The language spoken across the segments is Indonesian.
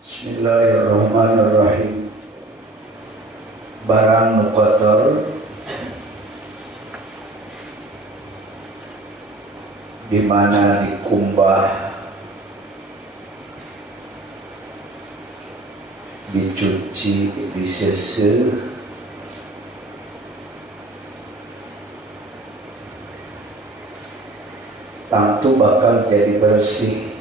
Bismillahirrahmanirrahim. Barang nu kotor di mana dikumbah, dicuci, diseseuh, tentu bakal jadi bersih.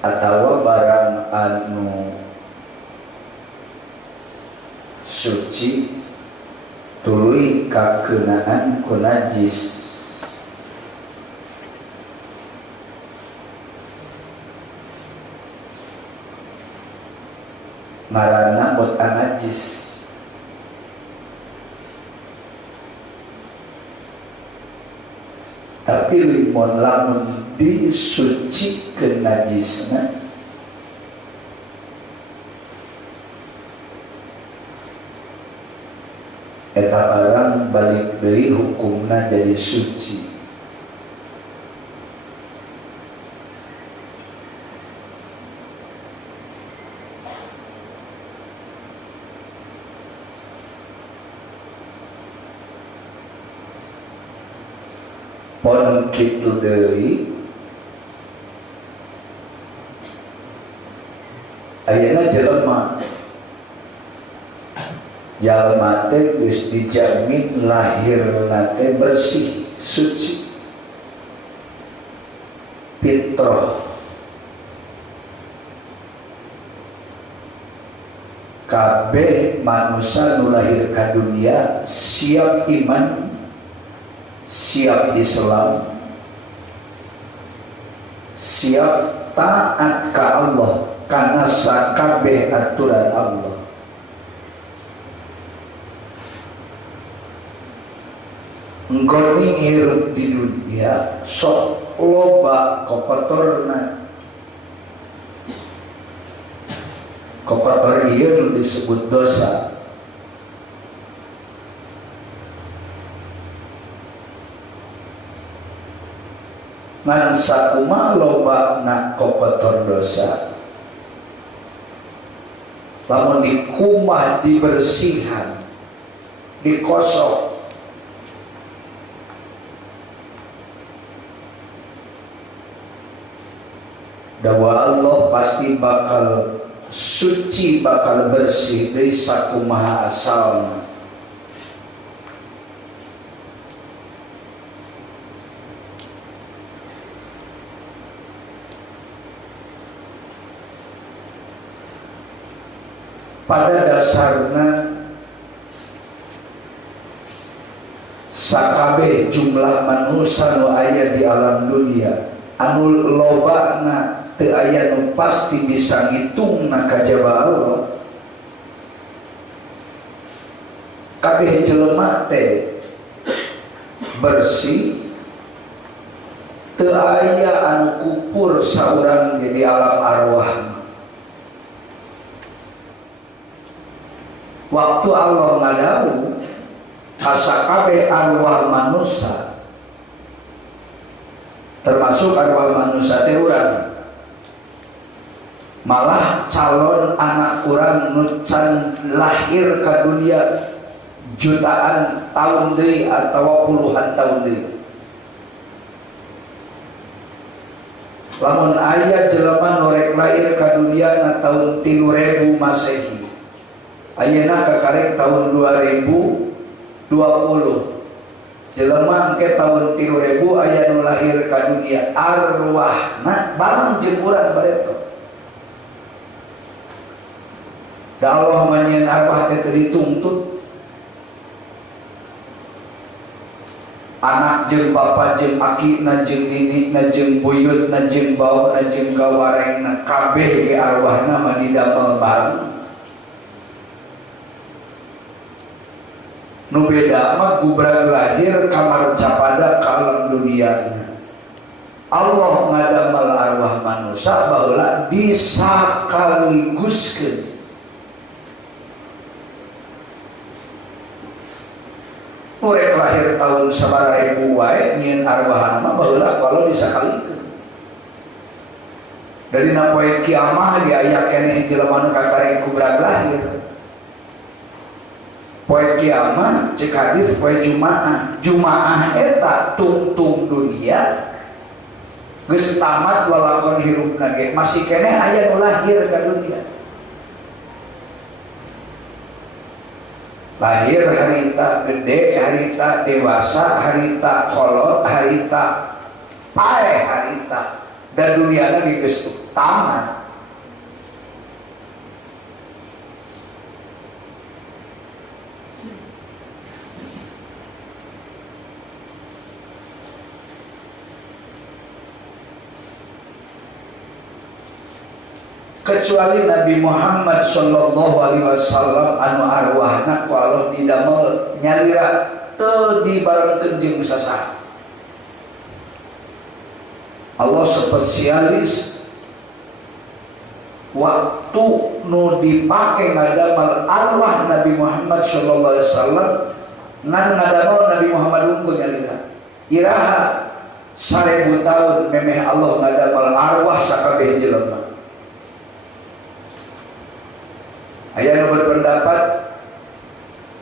Atawa barang anu suci tuluy kakeunaan ku najis, ngaranna botan najis. Tapi limun lamun disucikeun najisna, eta barang balik deui hukumna jadi suci. Pon kitu deui ayeuna jalma teh geus dijamin lahirna teh bersih, suci, fitrah. Kabeh manusia nu lahir ka dunia siap iman, siap Islam, siap taat ka Allah karena sakabeh aturan Allah. Engkau ini hirup di dunia sok loba kokotorna. Kokotor ieu disebut dosa. Ngan sakumaha lobana kokotor dosa, lamun dikumah, dibersihan, dikosok, dawa Allah pasti bakal suci, bakal bersih dari sakumaha asalna. Pada dasarnya sakabeh jumlah manusia nu aya di alam dunia anu lobana teu aya nu pasti bisa ngitungna kajaba Allah. Kabeh jelema teh bersih, teu aya anu kupur saurang di alam arwah. Waktu Allah ngadawu kasakabe arwah manusia, termasuk arwah manusia teh urang, malah calon anak urang nu can lahir ke dunia jutaan tahun deui atawa puluhan tahun deui. Lamun aya jelema nu rek lahir ke dunia na tahun 3000 Masehi, ayeuna kakarek tahun 2020, jelema engke tahun 3000 aya nu lahir ka dunia, arwahna bareng jeung urang bareto. Da Allah manyeun arwah teh teu dituntut, anak jeung bapa jeung akina jeung ninina jeung buyutna jeung bauna jeung gawarengna kabeh ge arwahna mah didamel bareng. Nu beda mah gubrang lahir kamar capada ka alam duniana. Allah ngadamel arwah manusia baheula disakaliguskeun. Nu rek lahir tahun 9.000 wae nyieun arwahna mah baheula kalau disakalikeun. Dari na poe kiamah ge aya keneh jelema nu kakarek kubrag lahir. Poe kiamah cek hadis poe Jumaah. Jumaah eta tungtung dunia geus tamat lalakon hirupna ge masih keneh aya nu lahir ka dunia. Lahir harita gede, harita dewasa, harita kolot, harita pae, harita dan dunia lagi geus tamat. Kecuali Nabi Muhammad sallallahu alaihi wasallam anu arwahna ku Allah didamel nyalira teu dibarengkeun jeung sasaha. Allah spesialis waktu nu dipake ngadamel arwah Nabi Muhammad sallallahu alaihi wasallam ngan ngadamel Nabi Muhammad unggul nyalira. Iraha 1000 tahun memeh Allah ngadamel arwah sakabeh jelema. Aya nu berpendapat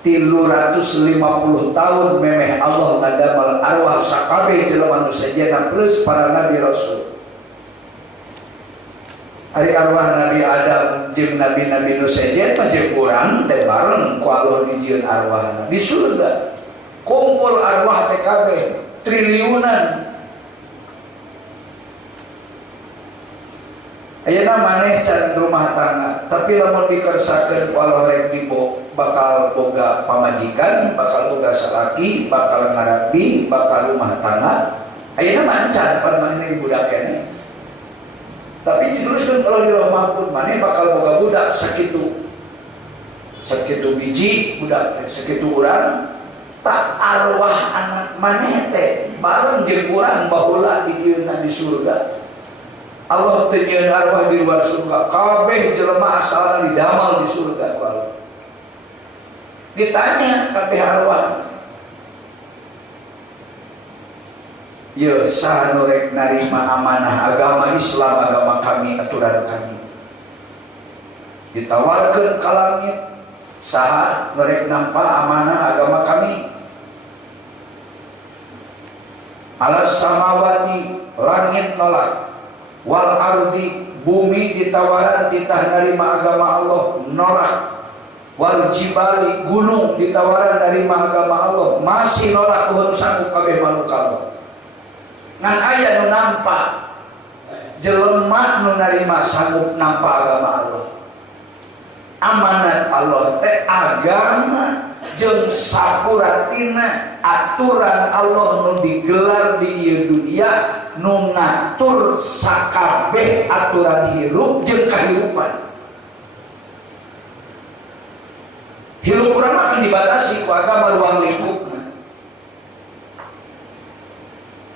350 tahun memeh Allah ngadamel arwah sakabeh jelema nu sejenna plus para nabi rasul. Ari arwah Nabi Adam jeung nabi-nabi nu sejen mah jeung urang teh bareng ku Allah dijieun arwahna di surga. Kumpul arwah teh kabeh triliunan. Ayeuna maneh can rumah tangga, tapi lamun dikersakeun ku Allah rek dibo bakal boga pamajikan, bakal boga salaki, bakal ngarabi, bakal rumah tangga. Ayeuna mancan pan maneh budak keneh. Tapi dituliskeun kalau di Lauh Mahfuz maneh bakal boga budak sakitu. Sakitu biji budak, sakitu urang. Tak arwah anak maneh teh bareng jeung urang baheula dijieunna di surga. Allah teu nyieun arwah di luar surga, kabeh jelema asalna didamel di surga ku Allah. Ditanya kabeh arwah, "Ye saha nu rek narima amanah agama Islam, agama kami, aturan kami?" Ditawarkeun ka langit, "Saha nu rek nampa amanah agama kami?" Alas samawati, langit nolak. Wal ardi, bumi ditawaran titah narima agama Allah, nolak. Wal jibali, gunung ditawaran narima agama Allah, masih nolak. Tuhun sanggup kabeh makhluk Allah. Ngan aya nu nampa jelema nu narima sanggup nampa agama Allah. Amanat Allah teh agama jeung sapuratina aturan Allah nu digelar di ieu dunia nu ngatur sakabeh aturan hirup jeung kahirupan. Hirup urang mah dibatasi ku agama ruang lingkupna.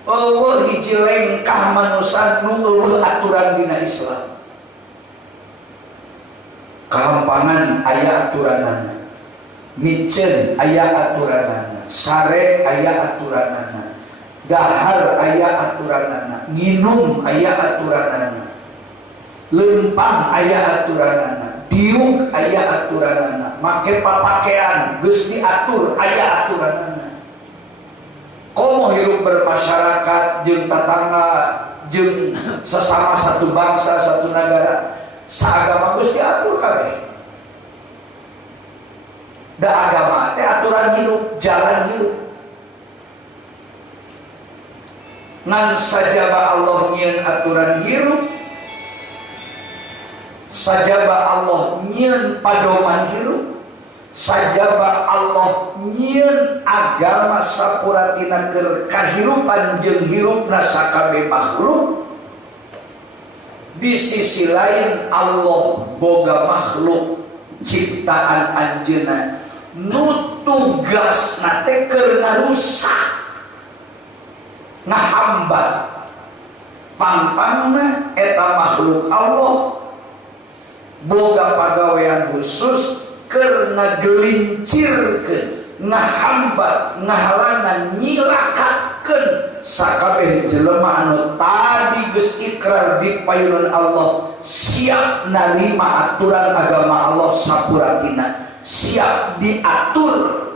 Eueuh hiji lengkah manusia nu eueuh aturan dina Islam. Kahampangan aya aturanana. Micen aya aturanana, sare aya aturanana, dahar aya aturanana, nginum aya aturanana, lempang aya aturanana, diuk aya aturanana, make papakean geus diatur aya aturanana. Komo hirup bermasyarakat jeung tatangga jeung sesama satu bangsa satu negara saagama geus diatur kabeh. Da agama teh aturan hidup, jalan hidup. Ngan sajaba Allah nyieun aturan hidup, sajaba Allah nyieun padoman hidup, sajaba Allah nyieun agama sapuratina keur kahirupan jeung hirupna sakabeh makhluk. Di sisi lain Allah boga makhluk ciptaan anjeunna nu tugasna teh keur ngarusak ngahambat pangpangna eta makhluk Allah boga pagawean khusus keur ngagelincirkeun ngahambat ngahalangan nyilakakeun sakabeh jelema anu tadi geus ikrar di payunan Allah, siap narima aturan agama Allah sapuratina, siap diatur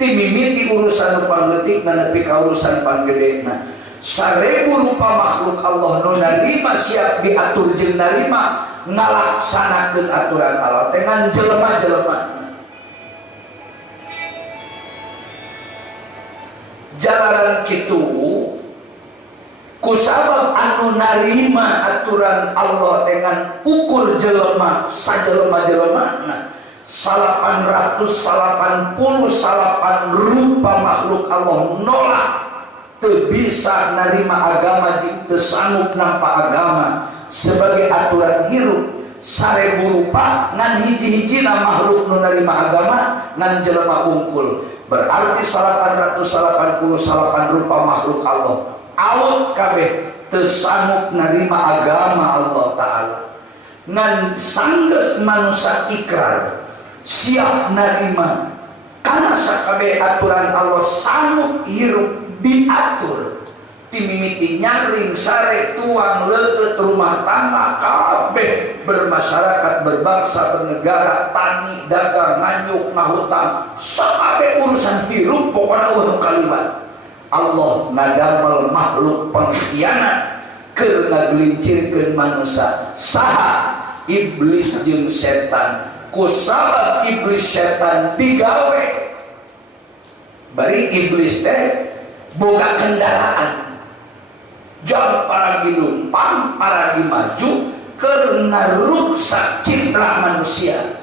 ti mimiti urusan pangeutik nepi ka urusan panggedena. 1000 rupa makhluk Allah nu narima siap diatur jeung narima ngalaksanakeun aturan Allah dengan jelema-jelema. Jalaran kitu kusabab anu narima aturan Allah dengan ukur jelema sajelema-jelemana 888 rupa makhluk Allah nolak teu bisa narima agama teu sanggup nampa agama sebagai aturan hirup. 1000 rupa ngan hiji-hijina makhluk nu narima agama ngan jelema unggul, berarti 888 rupa makhluk Allah awet kabeh teu sanggup narima agama Allah Ta'ala. Ngan sanggeus manusia ikrar siap narima karena sakabeh aturan Allah sanggup hirup diatur ti mimiti nyaring sare tuang leukeut rumah tangga kabeh bermasyarakat berbangsa bernegara tani dagang nganyuk ngahutang sakabeh urusan hirup pokona anu kaliwat Allah ngadamel makhluk pengkhianat keur ngagelincirkeun manusia saha iblis jeung setan. Kusabab iblis setan digawe bari iblis teh boga kendaraan jam paragi lumpang paragi maju karena rusak citra manusia.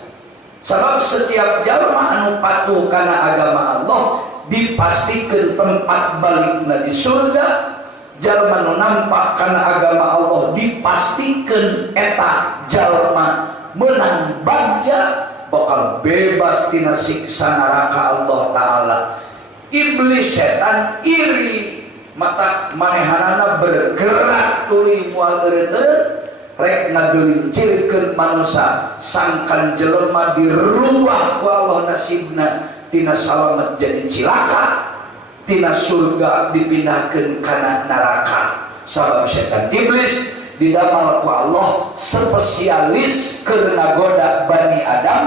Sebab setiap jalma anu patuh kana agama Allah dipastikan tempat balikna di surga. Jalma nu nampak kana agama Allah dipastikan eta jalma menang bagja bakal bebas tina siksa neraka Allah Ta'ala. Iblis setan iri mata manehanana bergerak tuluy moal eureun rek ngagelincirkeun manusia sangkan jelema dirubah ku Allah nasibna tina salamet jadi cilaka, tina surga dipindahkeun kana neraka. Sabab setan iblis didamel ku Allah spesialis keur ngagoda Bani Adam.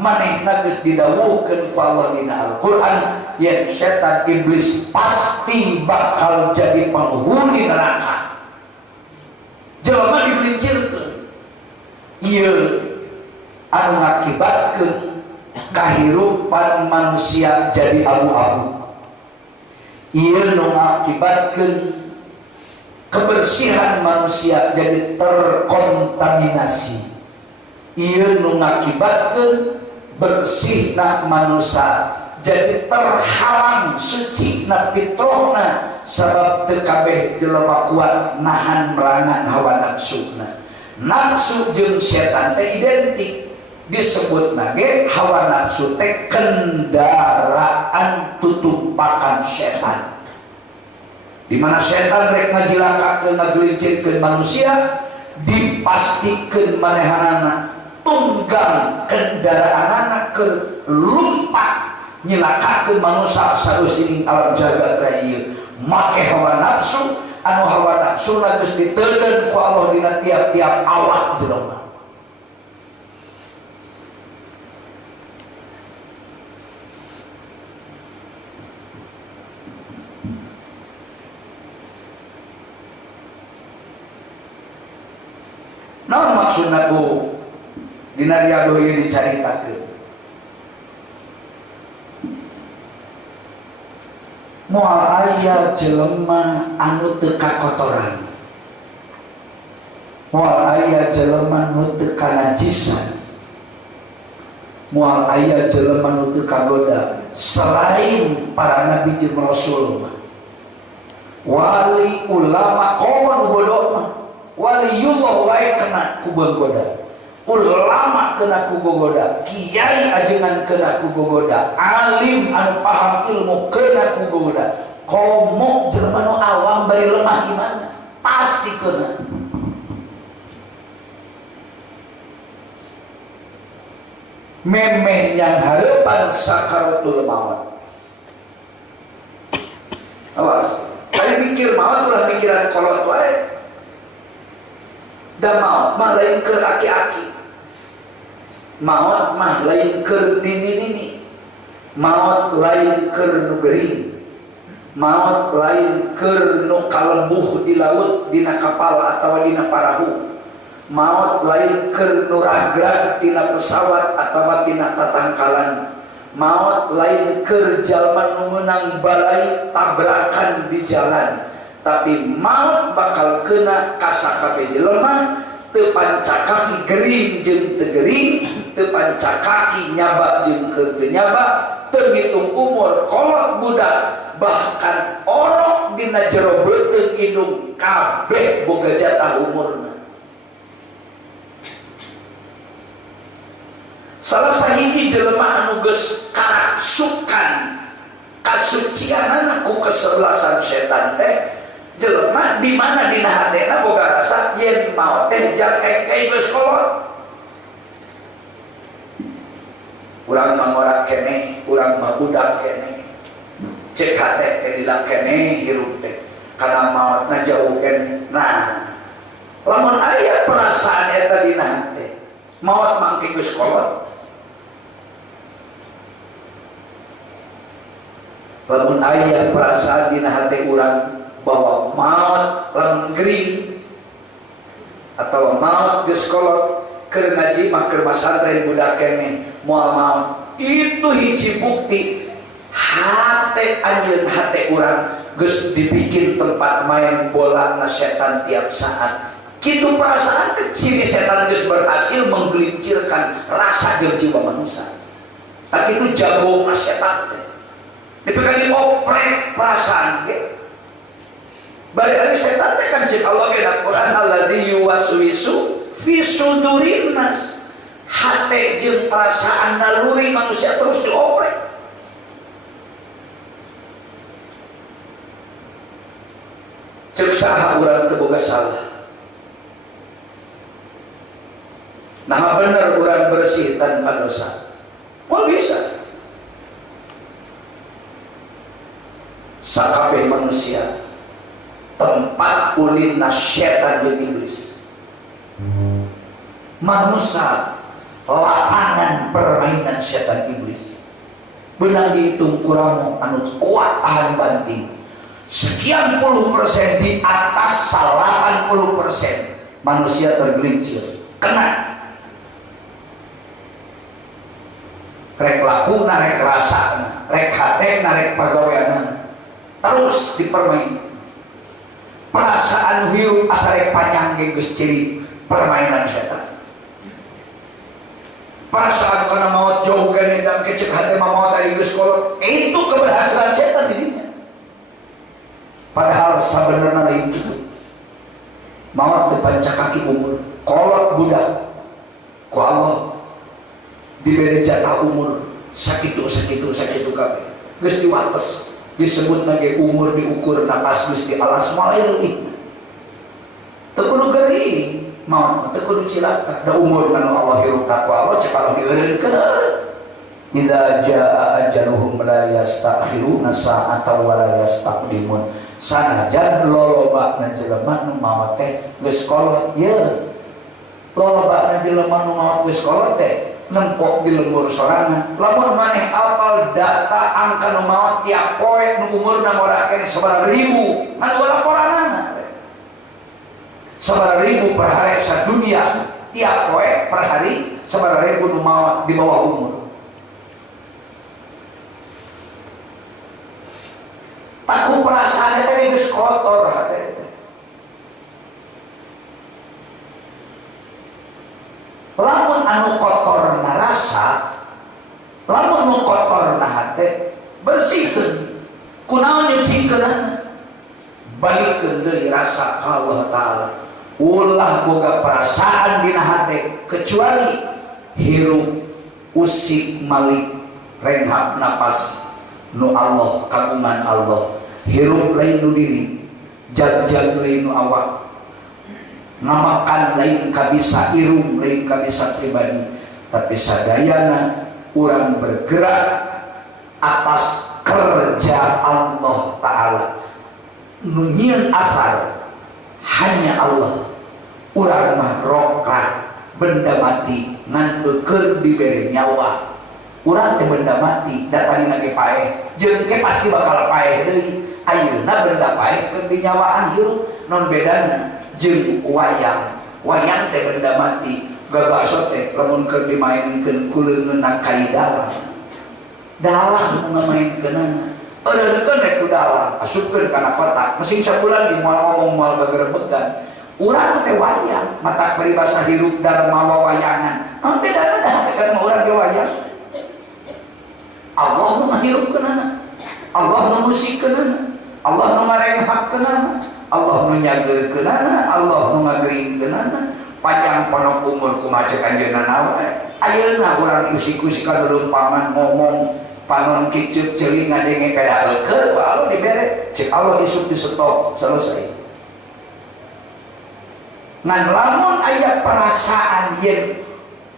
Manehna geus didawuhkeun ku Allah dina Al-Qur'an yen setan iblis pasti bakal jadi penghuni neraka. Jelema digelincirkeun ieu anu ngakibatkeun kahirupan manusia jadi abu-abu. Ieu nu ngakibatkeun kebersihan manusia jadi terkontaminasi. Ieu nu ngakibatkeun bersihna manusia jadi terhalang sucina fitrahna sabab teu kabeh jelema kuat nahan merangan hawa nafsuna. Nafsu jeung setan teh identik, disebutna ge hawa nafsu teh kendaraan tutupakan setan. Di mana setan rek ngajilakakeun ngagelincirkeun manusia dipastikeun manehanana tunggang kendaraanana keur lumpat nyilakakeun manusia saeueuh alam jagat raya ieu. Make hawa nafsu anu hawa nafsu geus diteudeun ku Allah dina tiap-tiap awak jelema. Naon maksudna ku dina riado ieu dicaritakeun? Moal aya jelema anu teu kakotoran, moal aya jelema nu teu kanajisan, moal aya jelema nu teu kagoda selain para nabi jeung rasul. Wali ulama qoman bodoh mah waliullah wae kena ku goda, ulama kena ku goda, kiai ajengan kena ku goda, alim anu paham ilmu kena ku goda. Komo jelema nu awam bari lemah iman pasti kena. memeh yang harapan sakaratul maut. Awas, kali mikir maut ulah pikiran kolot wae. Da maut mah lain keur aki-aki. Maut mah lain keur nini-nini. Maut lain keur nu geuring. Maut lain keur nu kalembuh di laut dina kapal atawa dina parahu. Maut lain keur nu ragrag tina pesawat atawa tina tatangkalan. Maut lain keur jalma nu meunang balai tabrakan di jalan. Tapi maut bakal kena ka sakabeh jelema, teu panca kaki gering jeung teu gering, teu panca kaki nyaba jeung teu nyaba, teu ngitung umur kolot budak, bahkan orok dina jero beuteung indung kabeh boga jatah umurna. Salah sahiji jelema anu geus karasukan kasucianana ku kesebelasan setan teh jelema di mana dina hatena boga rasa yen maot teh jang ekei geus kolot. Urang mangora keneh, urang mah budak keneh. Cek hate teh lila keneh hirup teh. Kana maotna jauh keneh. Nah, lamun aya perasaan eta dina hate, maot mangke geus kolot. Lamun aya perasaan dina hate urang bahwa maut lamun gering atau maut geus kolot keur ngaji mah keur masantren budak keneh moal maut, itu hiji bukti hate anjeun hate urang geus dibikin tempat main bola na setan tiap saat. Kitu perasaan teh ciri setan geus berhasil menggelincirkan rasa jeung jiwa manusia. Tak itu jago na setan teh dipikir oprek perasaan ge. Bari setan teh kan cik Allah di Al-Qur'an alladzi yuwaswisu fi sudurin nas. Hate jeung perasaan naluri manusia terus dioprek. Cek saha urang teu boga salah. Nah bener urang bersih tanpa dosa. Moal bisa. Sakabeh manusia tempat ulin setan jeung iblis. Manusia lapangan permainan setan iblis. Benar dihitung kurang anu kuat tahan banting. Sekian puluh persen di atas 80% manusia tergelincir kena. Rek laku narek rasa, rek hate narek pagaweana. Terus dipermain. Perasaan hirup asarek panjang geus ciri permainan setan. Perasaan kana maut jauh gane dan kecek hati maut ari geus kolot, itu keberhasilan setan di dinya. Padahal sabenerna lain kitu. Maut teu panca kaki umur, kolot budak. Ku Allah diberi jatah umur sakitu kabeh. Geus diwates. Disebut lagi umur diukur napas Gusti Allah semua leuwih. Teu kudu geuring, maut teu kudu cilaka. Da umur anu Allah hirupna ku Allah cek Allah dieureunkeun. Idza jaa ajaluhum la yastakhiruna sa'atan wa la yastaqdimun. Sanajan lolobana jelema nu maot teh geus kolot ye. Lolobana jelema nu maot geus kolot teh nempok di lembur sorangan. Lamun maneh apal data angka nu maot tiap poe nu umurna morakeun sabaraha ribu anu laporanana. Sabaraha ribu per hari sadunia tiap poe per hari sabaraha ribu nu maot di bawah umur. Taku perasaan teh geus kotor hate teh. Lamun anu kotor na rasa, lamun anu kotor na hate, bersihkeun. Kunaon nyucikeun? Balikeun deui rasa ka Allah Ta'ala. Ulah boga perasaan dina hate kecuali hirup, usik, malik, renghap napas nu Allah kagungan Allah. Hirup lain nu diri, jag-jag lain nu awak. Ngamakan lain kabisa irung lain kabisa pribadi. tapi sadayana urang bergerak atas kerja Allah Ta'ala. Nunyian asal hanya Allah. Urang mah roka benda mati ngan keur diberi nyawa. Urang teh benda mati datangin lagi paeh jeung ke pasti bakal paeh deui. Ayeuna benda paeh keur dinyawaan hirup. Non bedana jeung wayang teh benda mati gagasot teh lamun keur dimainkeun ku leungeunna kai dalang ngamainkeunana eureunkeun rek ku dalang asupkeun kana kotak mesin sabulan di moal ngomong moal gagerebegan urang teh wayang mata peribahasa hirup dharma wawayangan bedana dah keur urang ge wayang Allah nu ngahirupkeunana Allah nu musikeunana Allah nu ngarenghakeunana Allah nu nyageurkeunana Allah nu ngageuringkeunana panjang ponok umur kumaha cek anjeunna naon ayeuna urang usik-usik kageuleuh paman ngomong panon kicuk ceuing ngadenge kaya keur Allah dibere cek Allah isuk di stop selesai. Ngan lamun aya perasaan yen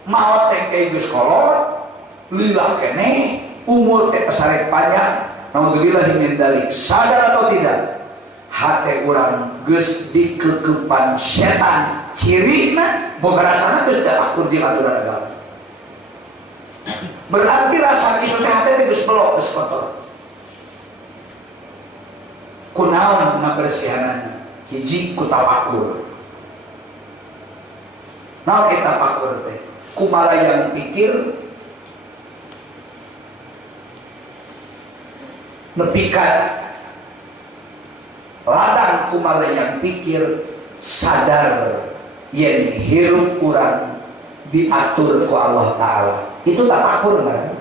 maot teh geus kolot lila keneh umur teh pesarek panjang naudzubillah min dzalik sadar atau tidak hate urang geus dikekepan setan cirina boga rasana geus da akur jeung aturan agama. Berarti rasa kitu teh hate geus belok geus kotor. Kunaon ngabersihanana? Hiji ku tafakur. Naon eta tafakur teh? Kumaha yang pikir nepikan ladang kumaha yang pikir sadar yen hirup urang diatur ku Allah Ta'ala. Itu tafakur kan?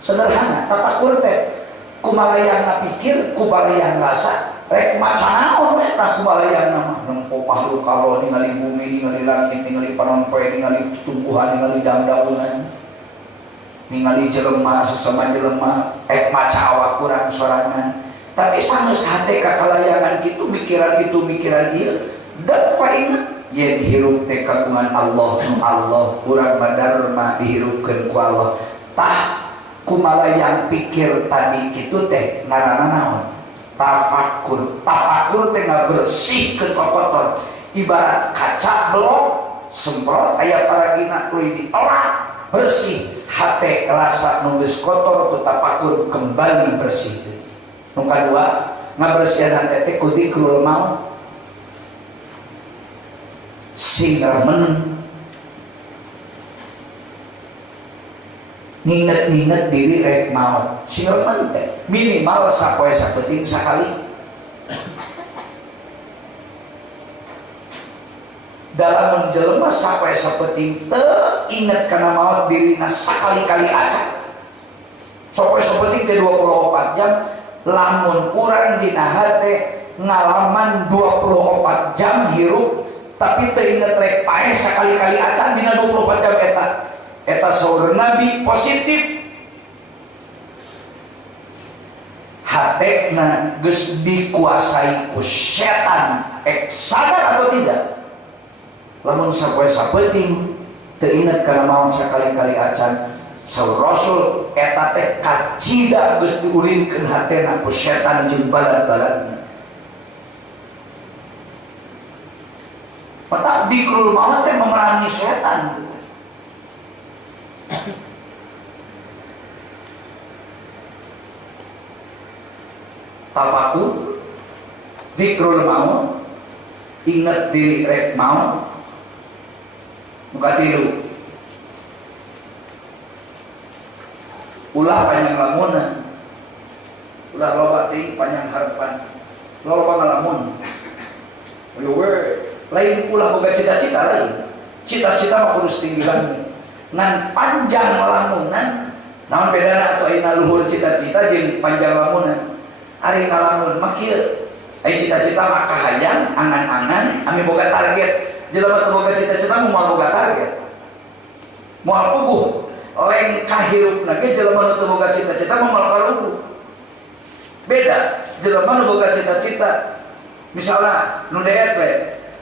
Sederhana, tafakur teh kumaha yang ngapikir, kumaha yang rasa rek macanaon eta kumaha yang mah nempo makhluk Allah ningali bumi, ningali langit, ningali panompoe, ningali tumbuhan, ningali daun-daunan, ningali jelema sesama jelema maca awak kurang sorangan. Tapi sanes hate kakalayangan kitu mikiran itu mikiran ieu da paina yen hirup teh kagungan Allah nu Allah urang badar mah dihirupkeun ku Allah tah kumaha yang pikir tadi kitu teh ngaranna naon tafakur. Tafakur teh ngabersihkeun kotor ibarat kaca blok semprot aya paragina kuy diolak bersih hate rasa nu geus kotor tu tafakur kembali bersih. Nu kadua ngabersihan hate teh ku dzikrul maut sing remen nginget-nginget diri rek maut sing remen teh minimal sapoe sapeting sakali dalam menjelma sapoe sapeting teu inget kana maut dirina sakali-kali acan sapoe sapeting teh 24 jam lamun urang dina hate ngalaman 24 jam hirup tapi teringat rek paeh sekali-kali acan dina 24 jam eta saur nabi positif hatena geus dikuasai ku setan sadar atau tidak lamun sapoe sapeting teringat kana maon sekali-kali acan saur Rasul eta teh kacida geus diulinkeun hatena ku setan jeung balad-baladna. Mata dzikrul maut teh memerangi setan. Tafakur, dzikrul maut, ingat diri rek maut, muka tilu. Ulah panjang lamunan, ulah loba ting panjang harapan, loba ngalamun. Lain ulah boga cita-cita lain. Cita-cita mah kudu tinggi langit. Ngan panjang lamunan, naon bedana atuh ayeuna luhur cita-cita jeung panjang lamunan. Ari ngalamun mah kieu. Ai cita-cita mah kahayang, angan-angan, ami boga target. Jelema teu boga cita-cita moal boga target. Moal puguh. Leng kahirupna ge jelema nu teu boga cita-cita moal karuguh. Beda, jelema nu boga cita-cita. Misalna nu deet we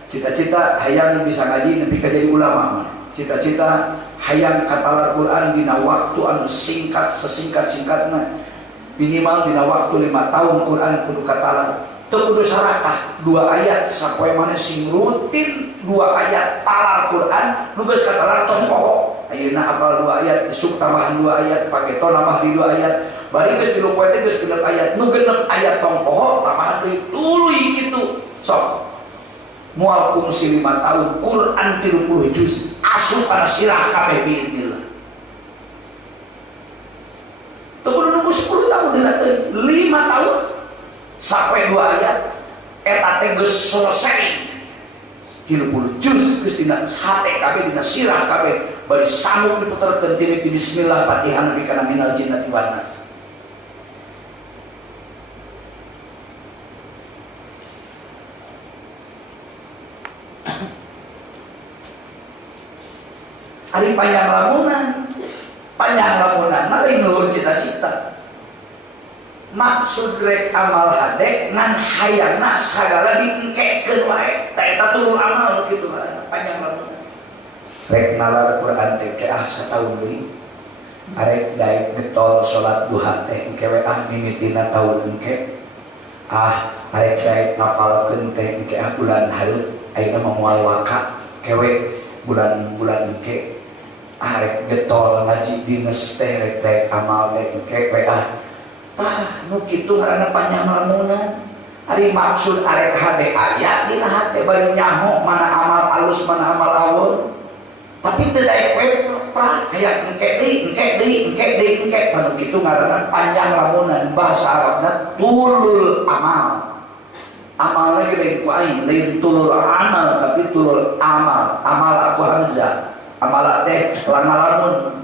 cita-cita hayang bisa ngaji nepi ka jadi ulama mah. cita-cita hayang katalar Quran dina waktu anu singkat sesingkat-singkatna, minimal dina waktu 5 tahun Quran kudu katalar. Teu kudu sarakah 2 ayat sapoe maneh sing rutin 2 ayat talar Quran nu geus katalar tong poho. Ayeuna apal 2 ayat isuk tambahan 2 ayat paketo nambah di 2 ayat. Bari geus 3 poe teh geus 6 ayat. Nu 6 ayat tong poho tambahan deui tuluy kitu. Sok moal kungsi 5 tahun Quran 30 juz asup kana sirah kabeh biidznillah. Teu kudu nunggu 10 tahun dina teh 5 tahun sampai 2 ayat eta teh geus selesai 30 juz geus dina hate kabeh dina sirah kabeh bari sanggup diputerkeun ti bismillah Fatihah nepi kana minal jinnati wan nas. Ari panjang lamunan mari nuhur cita-cita. Maksud rek amal hadek ngan hayangna sagala diengkekeun wae tah eta tulung amal kitu panjang lamunan. Rek nalar Quran teh sataun deui. Arek daek getol salat duha teh engke we mimitina taun engke. Arek daek ngapalkeun teh engke bulan hareut ayeuna moal waka kewe bulan-bulan engke. Arek getol ngaji dines teh rek daek amal teh engke we tah nu kitu ngaranna panjang lamunan. Ari maksud arek hade aya dina hate bari nyaho mana amal alus mana amal awon. Tapi teu daek we pra aya engke deui anu kitu ngaranna panjang lamunan. Bahasa Arabna tulul amal. Amalna ge lain ku aing, lain tulul amal tapi tulul amal. Amal aku hamzah. Amal teh lamun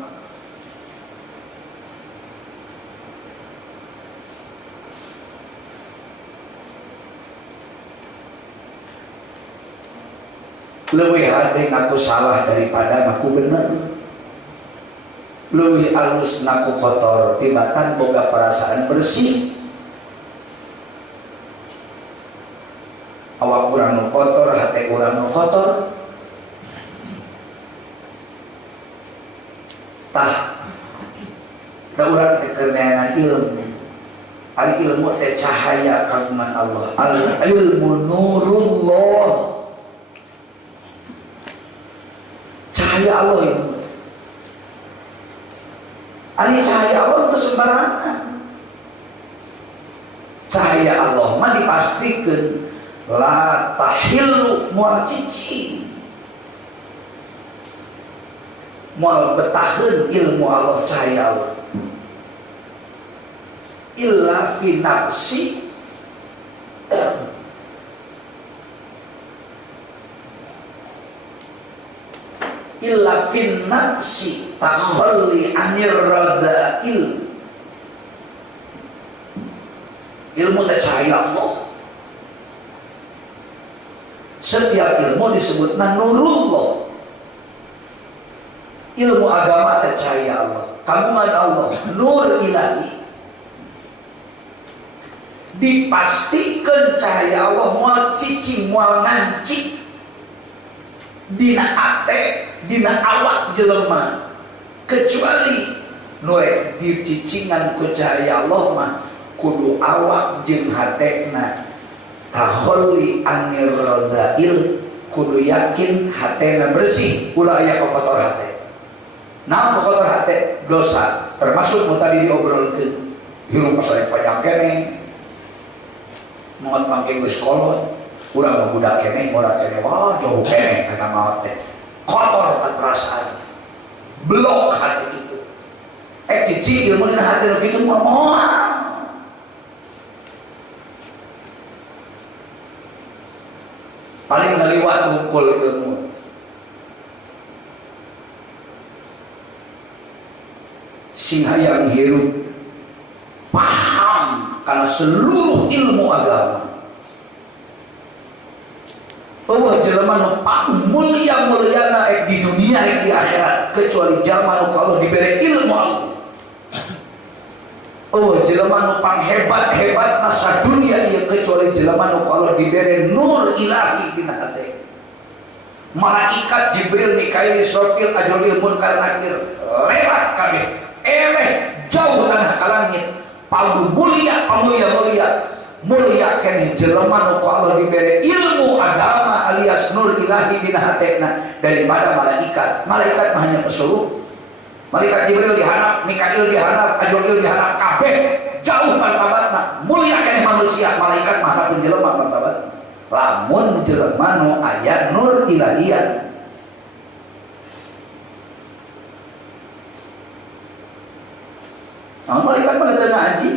leuwih hade ngaku salah daripada ngaku bener. Leuwih alus ngaku kotor tibatan boga perasaan bersih. Awak urang nu kotor, hate urang nu kotor. Tah da urang teh keur neangan ilmu. Ari ilmu teh cahaya kagungan Allah. Al ilmu nurullah. Cahaya Allah itu. Ari cahaya Allah itu sembarangan. Cahaya Allah mah dipastikan la tahillu moal cici. Moal betaheun ilmu Allah cahaya Allah. Illa fi nafsi illa fin nafsi takhalli anir radail. Ilmu teh cahaya Allah. Setiap ilmu disebutna nurullah. Ilmu agama teh cahaya Allah, kagungan Allah, nur ilahi. Dipastikan cahaya Allah moal cicing moal ngancik dina ate dina awak jelema, kecuali nu rek dicicingan ku cahaya Allah mah kudu awak jeung hatena taholli anir radail, kudu yakin hatena bersih ulah aya kotor hate. Naon kotor hate? Dosa, termasuk nu tadi diobrolkeun hirup pasal panjang keneh moal mangke geus kolot urang mah budak keneh moal keneh wah jauh keneh kana maot teh kotor kan perasaan blok hati gitu. Cici ilmu dina hati nu kitu moal paling ngaliwat ngumpul ilmu. Sing hayang hirup paham karena seluruh ilmu agama. Bahwa jelema nu mulia-muliana di dunia di akhirat kecuali jelema nu Allah diberi ilmu Allah. Oh jelema nu panghebat-hebat nasa dunia ieu kecuali jelema nu Allah diberi nur ilahi dina hate. malaikat Jibril, Mikail, Israfil, Ajrul, Munkar, Nakir lewat kabeh, jauh tanah ka langit. Palu mulia, mulia keneh jelema nu ku Allah dibere ilmu agama alias nur ilahi dina hatena daripada malaikat. Malaikat mah hanya pesuruh. Malaikat Jibril dihanap, Mikail dihanap, Ajrul dihanap, kabeh jauh martabatna. Mulia keneh manusia, malaikat mah hanapun jelema martabat. Lamun jelema nu aya nur ilahiyah. Malaikat mah teu ngaji.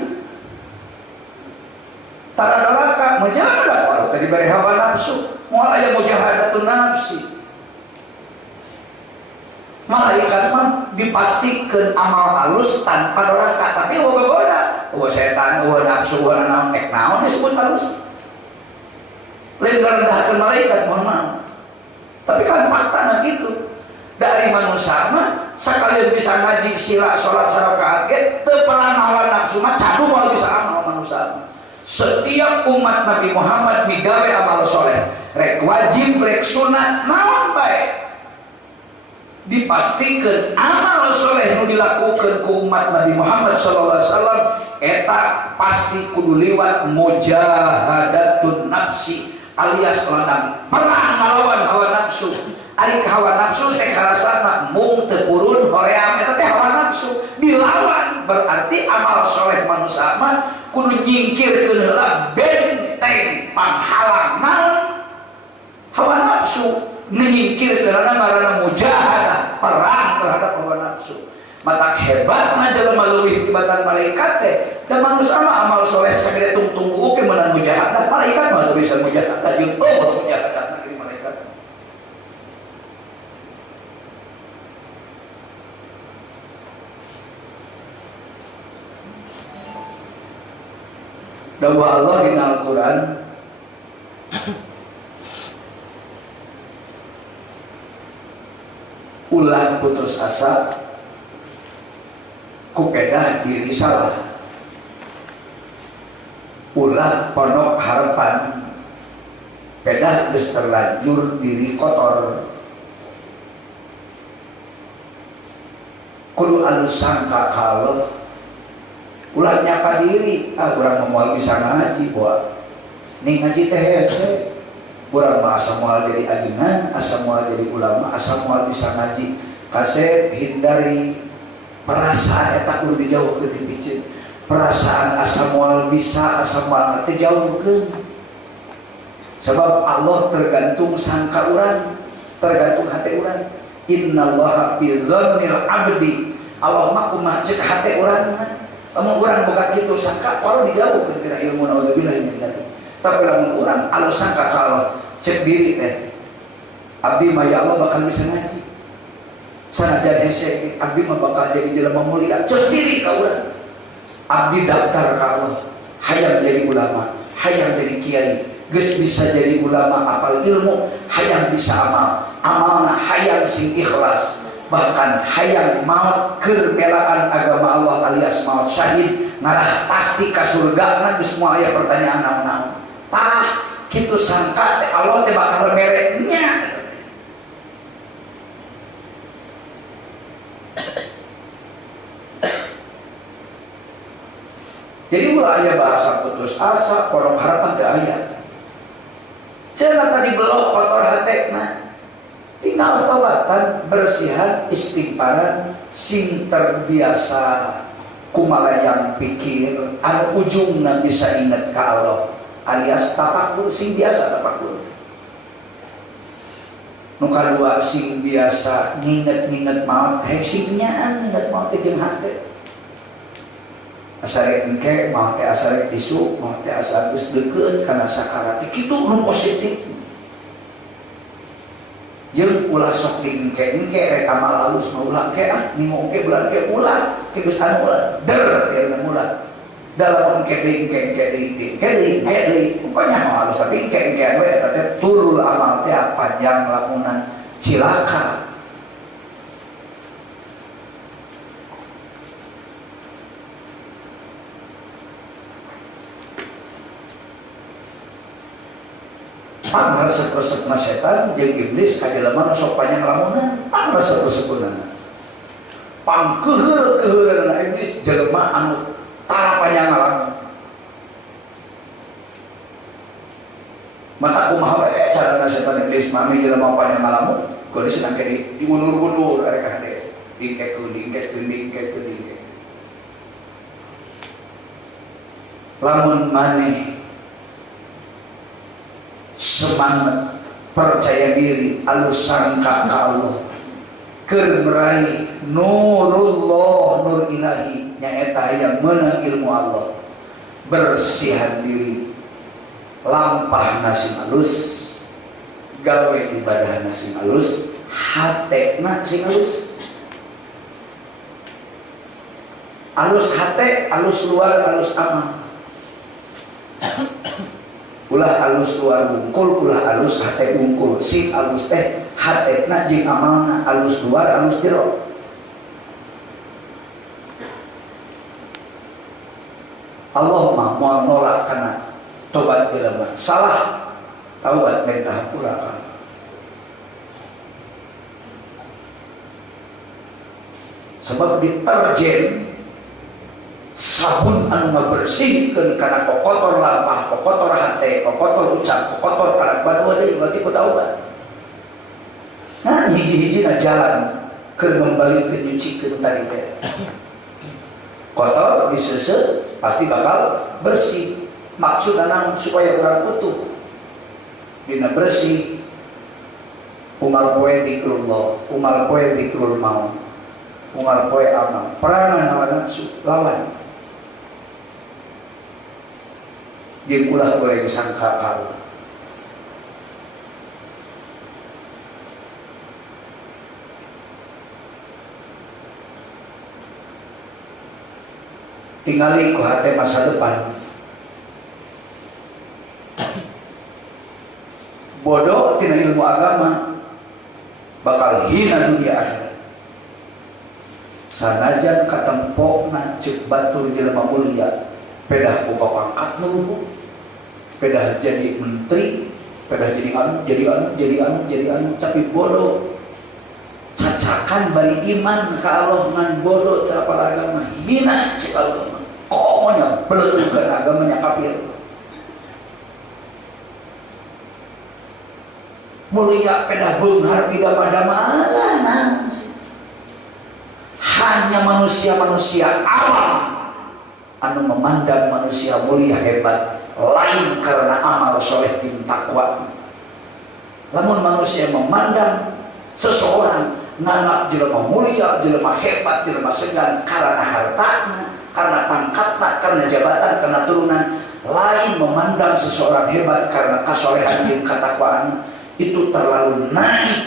Tara doraka mujahadah walau tadi bari hawa nafsu, moal aya mujahadatun nafsi. Malaikat mah dipastikeun amal halus tanpa doraka, tapi goda. Setan, nafsu, naon naon disebut halus. Lain ngarendahkeun malaikat, mohon maaf. Tapi kan faktana gitu. Dari manusia mah sakalian bisa ngaji sila salat sarakaat ge teu palan hawa nafsu mah cadu moal bisa amal manusia. Setiap umat Nabi Muhammad migawe amal soleh, rek wajib rek sunat naon bae dipastikan amal soleh nu dilakukan ku umat Nabi Muhammad sallallahu alaihi wasallam eta pasti kudu liwat mujahadatun nafsi alias ladang perang melawan hawa nafsu. Ari hawa nafsu teh karasana mung teu purun hoream eta teh hawa nafsu dilawan, berarti amal soleh manusia mah kudu nyingkirkeun heula benteng panghalang naon hawa nafsu, nyingkirkeun marana mujahadah perang terhadap hawa nafsu. Matak hebatna jelema leuwih tibatan malaikat teh, da manusia mah amal soleh sagede tungtung-tunggu ke meunang mujahadah, malaikat mah teu bisa mujahadah jeung teu mujahadah. Dawuh Allah di Al-Quran, ulah putus asa ku kedah diri salah, ulah ponok harapan kedah geus terlanjur diri kotor. Kudu anu sangka kalau ulah nyapa diri, urang moal bisa ngaji buat nih ngaji teh hese, urang mah asa moal jadi ajengan, asa moal jadi ulama, asa moal bisa ngaji. Kasep hindari perasaan eta kudu dijauhkeun dipicin. Perasaan asa moal bisa, asa moal teh jauhkeun. Sebab Allah tergantung sangka urang, tergantung hati urang. Innallaha bi dzannil abdi. Allah mah kumaha cek hati urang mah. Lamun urang boga kitu sangka walau dijauh ketika ilmu naudzubillah min dzalik. Tapi lamun urang anu sangka ka Allah cek diri teh abdi mah ya Allah bakal bisa ngaji. Sanajan hese abdi mah bakal jadi jelema mulia, cek diri ka urang. Abdi daftar ka Allah, hayang jadi ulama, hayang jadi kiai, geus bisa jadi ulama apal ilmu, hayang bisa amal, amalna hayang sing ikhlas. Bahkan hayang maut keur belaan agama Allah alias maut syahid ngarah pasti ka surga. Nanti semua aya pertanyaan naon-naon tah kitu sangka teh Allah teh bakal mereknya. Jadi ulah aya bahasa putus asa, porong harapan teu aya. Cenah tadi belok kotor hatena, tinggal tawatan, bersihan, istighfaran, sing terbiasa kumalayang pikir, anu ujungna bisa inget ka Allah, alias tafakur, sing biasa tafakur. Nu kadua sing biasa nginget-nginget maut, sing nyaan nginget maut jeung hate. Asarek engke maut teh asarek tisu, maut teh asa geus deukeut kana sakarat, kitu nu positif. Jeung ulah sok diengke-engke rek amal alus mah ulah engke ningo engke bulan engke ulah ke geus anu ulah der ya ulah dalam engke deui pokoknya mah alus tapi engke we eta teh turul amal teh panjang lamunan cilaka. Pan resep-resep na setan jeung iblis ka jelema nu sok panjang lamunan, pan resep-resepna. Pan keheul-keheulna iblis jelema anu tara panjang lamun. Mata kumaha we carana setan iblis mami jelema panjang lamun, kudu senang ke diundur-undur arek hade. Dingkek. Lamun maneh semangat percaya diri alus sangka ka Allah keur meraih nurullah nur ilahi nyaeta yang meunang ilmu Allah bersihan diri lampah nasi alus gawe ibadah nasi alus hatena sing alus hate alus luar alus amal ulah alus luar wungkul, ulah alus hate wungkul. Si alus teh hatena jeung amalna alus luar alus jero. Allah mah moal nolak kana tobat jelema. Salah taubat mentah pura. Sebab deterjen sabun anu ngabersihkeun kana kokotor lampah, kokotor hate, kokotor ucap, kokotor kalakuan deui bagi taubat. Nah, hiji-hijina jalan keur membalikeun nyucikeun tadi teh. Kotor diseuseuh pasti bakal bersih. Maksudna supaya urang utuh. Dina bersih umal poe zikrullah, umal poe zikrul maut, umal poe amal. Perangan hawa nafsu lawan. Jeung ulah goreng sangka Allah. Tingali ku hate masa depan. Bodoh tina ilmu agama bakal hina dunia akhirat. Sanajan katempokna ceuk batur jelema mulia, pedah boga pangkat nu pedah jadi menteri, pedah jadi anu, tapi bodoh cacakan bari iman ka Allah ngan bodoh teu apal agama hina cik Allah komonya beleukeun agamanya kafir mulia pedah beunghar pida padamalan hanya manusia-manusia awam anu memandang manusia mulia hebat lain karena amal soleh tim takwa. Lamun manusia memandang seseorang nganggap jelema mulia, jelema hebat, jelema segan karena hartanya, karena pangkatnya, karena jabatan, karena turunan, lain memandang seseorang hebat karena kasolehan dan ketakwaan, itu terlalu naif,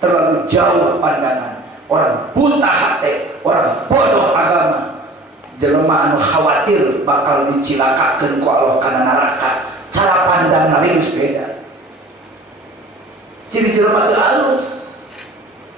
terlalu jauh pandangan. Orang buta hati, orang bodoh agama, jelema anu khawatir bakal dicilakakeun ku Allah kana neraka. Cara pandang nabi geus beda. Ciri jelema teu alus.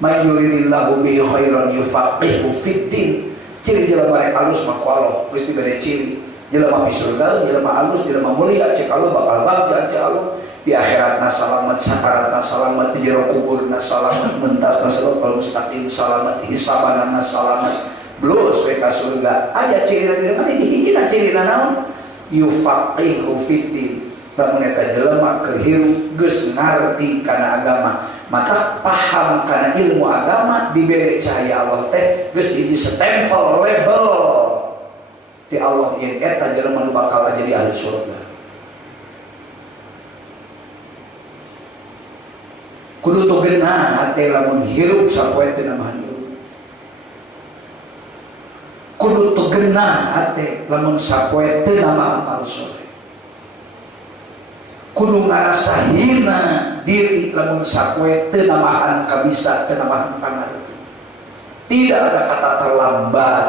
May yuridillahu bihi khairan yufaqihu fiddin. Ciri jelema rek alus mah ku Allah geus dibere ciri. Jelema pi surga, jelema alus, jelema mulia cek Allah bakal bagja cek Allah. Di akhiratna salamet, sakaratna salamet, di jero kuburna salamet, mentasna siratal mustaqim salamet, hisabanna salamet. Blus mereka surga. Aya ciri diri mana dihina ciri naon? Yufaqihu fiddin. Lamun eta jelema kehirup geus ngarti kana agama, maka paham kana ilmu agama dibere cahaya Allah teh geus hiji stempel label ti Allah yen eta jelema nu bakal jadi ahli surga. Kudu togeuna hate lamun hirup sapoe teu namahan hirup. Kudu togeuna hate lamun sapoe teu nama amal soleh. Kudu ngarasa hina diri lamun sapoe teu namahan kabisa, teu namahan pangarti. Tidak ada kata terlambat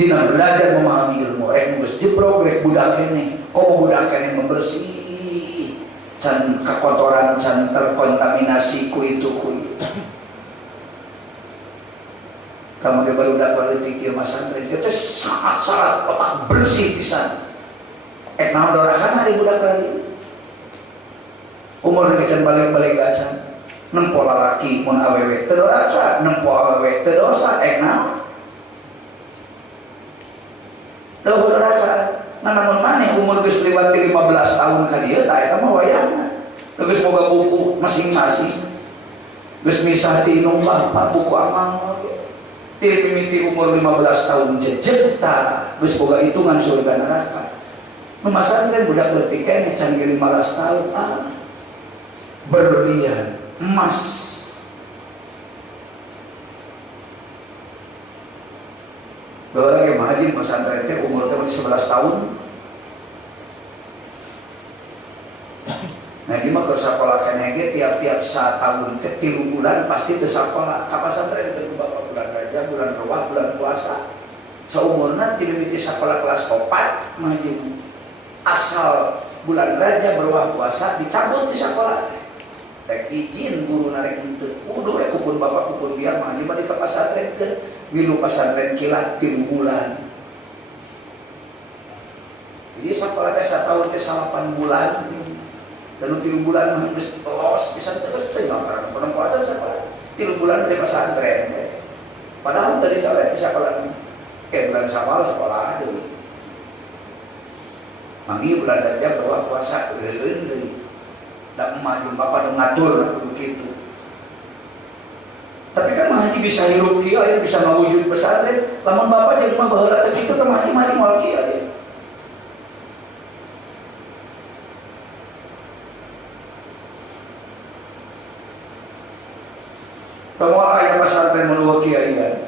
dina belajar memahami ilmu. Rek geus jebrok rek budak keneh, komo budak keneh membersih can kekotoran, can terkontaminasi ku itu ku itu. Kamu ke barudak politik di masantren itu sangat otak bersih pisan. Naon dorahan hari budak kali umur can balik-balik gacan nempo lalaki mun awewe teu dosa nempo awewe teu dosa naon teu dosa namun maneh umur geus lewat 15 tahun ka dieu tah eta mah wayahna geus boga buku masing-masing geus misah ti indung bapa buku amal ti mimiti umur 15 tahun jejet tah geus boga hitungan surga neraka memasan kan budak leutik keneh can 15 tahun berlian emas bahwa lagi mahaji pesantren teh umur teh masih 11 tahun. Nah ini mah keur sakola keneh ge tiap-tiap 1 tahun teh 3 bulan pasti teu sakola. Ka pesantren teh bapak bulan Rajab, bulan Rewah, bulan puasa. Saumurna ti mimiti sakola kelas 4 mahaji. Asal bulan Rajab Rewah puasa dicabut di sakola teh. Rek izin guru narek henteu. Kudu rek kupun bapak kupun biar mahaji mah di pesantren teh milu pesantren kilat 3 bulan. Jadi sakola teh 1 tahun teh 8 bulan. Dan 3 bulan mah geus tos bisa terus teh ngangkat perempuan sakola. 3 bulan di pesantren. Padahal dari calon di sakola bulan Syawal sekolah deui. Manggi bulan Rajab Rewah puasa eueun deui. Da emak jeung bapak nu ngatur begitu. Tapi kan mahaji bisa hirup kieu aya bisa ngawujud pesantren lamun bapak jeung mah baheula teh kitu kan mahaji mah moal kieu aya Pamoal aya pesantren menuwa kieu aya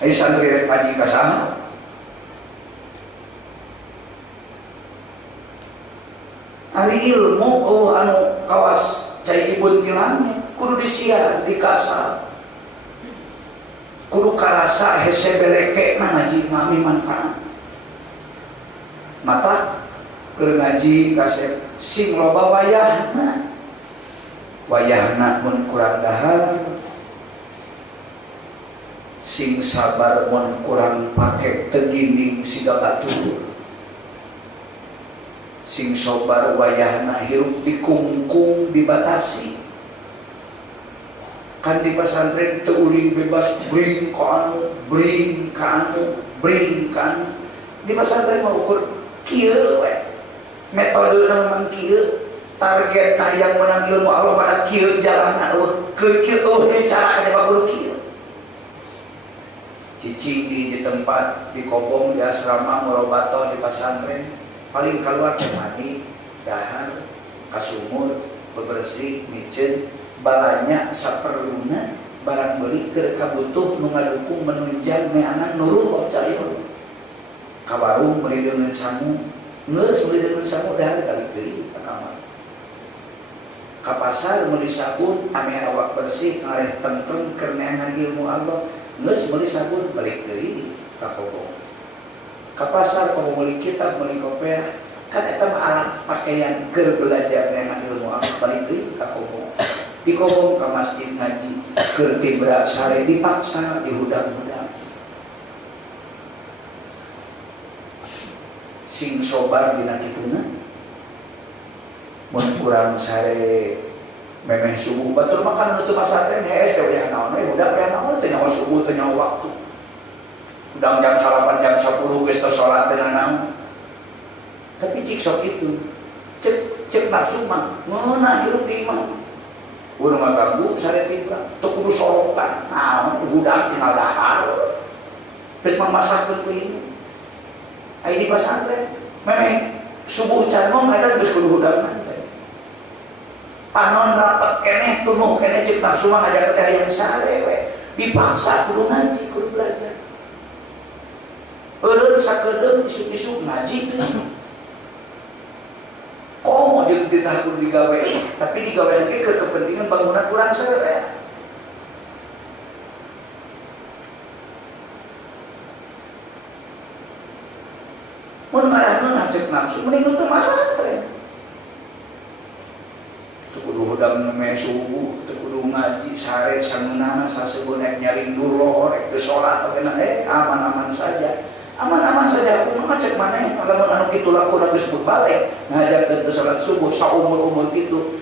aya santri rek haji ka sana ari ilmu anu kawas cai ibun ti langit kudu disiar dikasar kudu karasa hese beleke ngaji mami manfaat mata keur ngaji kasep sing loba wayahna mun kurang dahar sing sabar mun kurang pake teginding siga batur sing sobar wayahna hirup dikungkung dibatasi kan di pesantren teu uling bebas bring ka anu di pesantren mah ukur kieu we metodena memang kieu target yang menang ilmu Allah pada kieu jalanna kieu di cara nya bagus kieu cicing di tempat di kobong di asrama murobato di pesantren paling keluar teh mandi dahar kasumur bebersih micen balanya saperluna barang beli keur kabutuh nu ngadukung menunjang meangan nurul cariun ka warung meuli deungeun sangu geus meuli deungeun sangu dahar balik deui ka kamar ka pasar meuli sabun ame awak bersih ngareh tentrem keur neangan ilmu Allah geus meuli sabun balik deui ka kobong ka pasar kalau meuli kitab meuli kopiah kan eta mah alat pakaian keur belajar neangan ilmu Allah balik deui ka kobong di kobong ke masjid ngaji keur tibra sare dipaksa dihudang-hudang sing sobar dina kituna mun kurang sare memeh subuh batur makan nutup pasantren hees teh ya naon we budak ya naon teh nyawa subuh teh nyawa waktu udang jam 8 jam 10 geus teu salat teh naon tapi cik sok itu cek nafsu mah meunah hirup di imah urang mah ganggu sare tibra teu kudu sorotan naon budak tinggal dahar geus mamasakkeun ku ini aya di pesantren memeh subuh can mong ada geus kudu hudangan teh panon rapat keneh tumuh keneh cek nafsu mah ada teh yang sare we dipaksa kudu ngaji kudu belajar eureun sakedeung isuk-isuk ngaji komo jeung titah kudu digawe tapi digawe lagi ke kepentingan bangunan kurang sare mun marahna cek nafsu mending nutup pesantren teu kudu hudang meme subuh teu kudu ngaji sare sangeunana saseuneu naik nyaring dulu rek teu salat bagena aman-aman saja aman-aman saja aku ngajak mana ya, kalau anu kitu laku geus balik ngajak ke salat subuh saumur-umur gitu